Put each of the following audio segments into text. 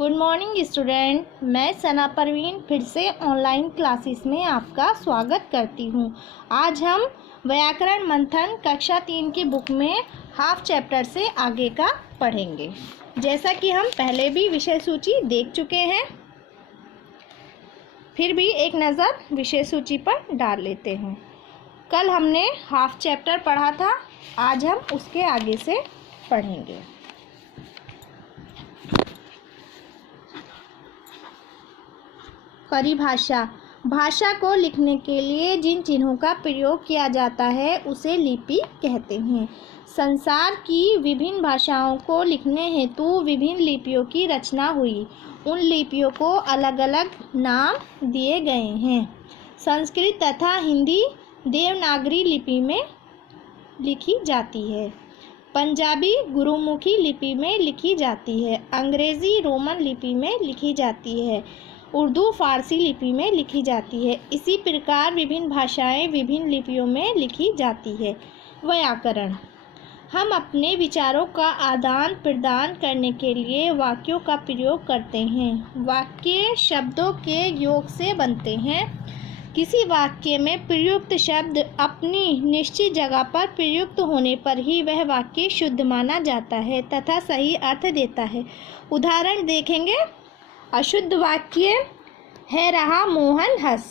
Good morning student, मैं सना परवीन फिर से ऑनलाइन क्लासेस में आपका स्वागत करती हूँ। आज हम व्याकरण मंथन कक्षा 3 की बुक में हाफ चैप्टर से आगे का पढ़ेंगे। जैसा कि हम पहले भी विषय सूची देख चुके हैं, फिर भी एक नज़र विषय सूची पर डाल लेते हैं। कल हमने हाफ चैप्टर पढ़ा था, आज हम उसके आगे से पढ़ेंगे। परिभाषा: भाषा को लिखने के लिए जिन चिन्हों का प्रयोग किया जाता है उसे लिपि कहते हैं। संसार की विभिन्न भाषाओं को लिखने हेतु विभिन्न लिपियों की रचना हुई। उन लिपियों को अलग अलग नाम दिए गए हैं। संस्कृत तथा हिंदी देवनागरी लिपि में लिखी जाती है। पंजाबी गुरुमुखी लिपि में लिखी जाती है। अंग्रेज़ी रोमन लिपि में लिखी जाती है। उर्दू फारसी लिपि में लिखी जाती है। इसी प्रकार विभिन्न भाषाएं विभिन्न लिपियों में लिखी जाती है। व्याकरण: हम अपने विचारों का आदान प्रदान करने के लिए वाक्यों का प्रयोग करते हैं। वाक्य शब्दों के योग से बनते हैं। किसी वाक्य में प्रयुक्त शब्द अपनी निश्चित जगह पर प्रयुक्त होने पर ही वह वाक्य शुद्ध माना जाता है तथा सही अर्थ देता है। उदाहरण देखेंगे। अशुद्ध वाक्य है रहा मोहन हंस,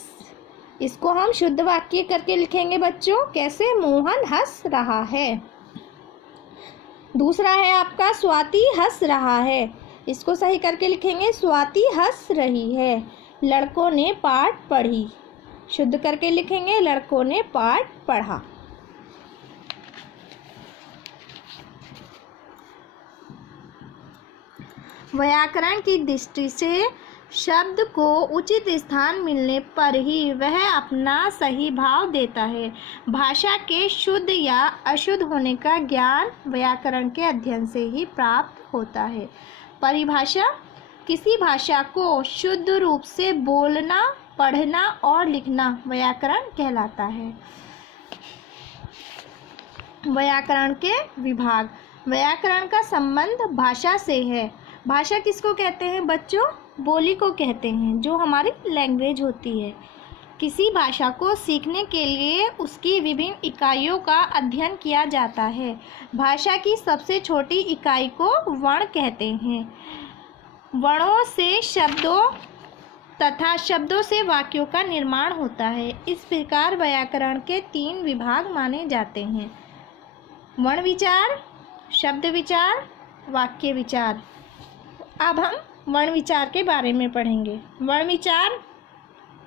इसको हम शुद्ध वाक्य करके लिखेंगे बच्चों। कैसे? मोहन हंस रहा है। दूसरा है आपका स्वाति हंस रहा है, इसको सही करके लिखेंगे स्वाति हंस रही है। लड़कों ने पाठ पढ़ी, शुद्ध करके लिखेंगे लड़कों ने पाठ पढ़ा। व्याकरण की दृष्टि से शब्द को उचित स्थान मिलने पर ही वह अपना सही भाव देता है। भाषा के शुद्ध या अशुद्ध होने का ज्ञान व्याकरण के अध्ययन से ही प्राप्त होता है। परिभाषा: किसी भाषा को शुद्ध रूप से बोलना, पढ़ना और लिखना व्याकरण कहलाता है। व्याकरण के विभाग: व्याकरण का संबंध भाषा से है। भाषा किसको कहते हैं बच्चों? बोली को कहते हैं, जो हमारी लैंग्वेज होती है। किसी भाषा को सीखने के लिए उसकी विभिन्न इकाइयों का अध्ययन किया जाता है। भाषा की सबसे छोटी इकाई को वर्ण कहते हैं। वर्णों से शब्दों तथा शब्दों से वाक्यों का निर्माण होता है। इस प्रकार व्याकरण के 3 विभाग माने जाते हैं: वर्ण विचार, शब्द विचार, वाक्य विचार। अब हम वर्ण विचार के बारे में पढ़ेंगे। वर्ण विचार,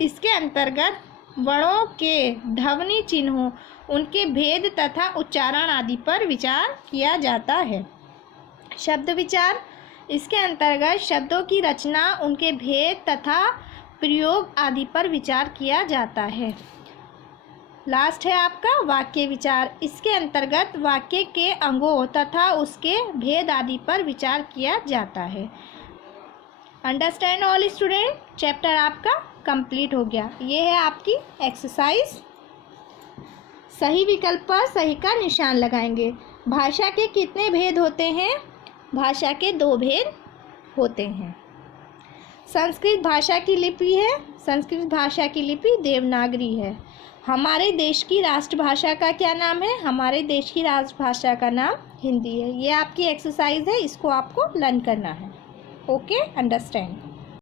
इसके अंतर्गत वर्णों के ध्वनि चिन्हों, उनके भेद तथा उच्चारण आदि पर विचार किया जाता है। शब्द विचार, इसके अंतर्गत शब्दों की रचना, उनके भेद तथा प्रयोग आदि पर विचार किया जाता है। लास्ट है आपका वाक्य विचार। इसके अंतर्गत वाक्य के अंगों तथा उसके भेद आदि पर विचार किया जाता है। अंडरस्टैंड ऑल स्टूडेंट, चैप्टर आपका कंप्लीट हो गया। ये है आपकी एक्सरसाइज। सही विकल्प पर सही का निशान लगाएंगे। भाषा के कितने भेद होते हैं? भाषा के 2 भेद होते हैं। संस्कृत भाषा की लिपि है, संस्कृत भाषा की लिपि देवनागरी है। हमारे देश की राष्ट्रभाषा का क्या नाम है? हमारे देश की राष्ट्रभाषा का नाम हिंदी है। ये आपकी एक्सरसाइज है, इसको आपको लर्न करना है। Okay, understand.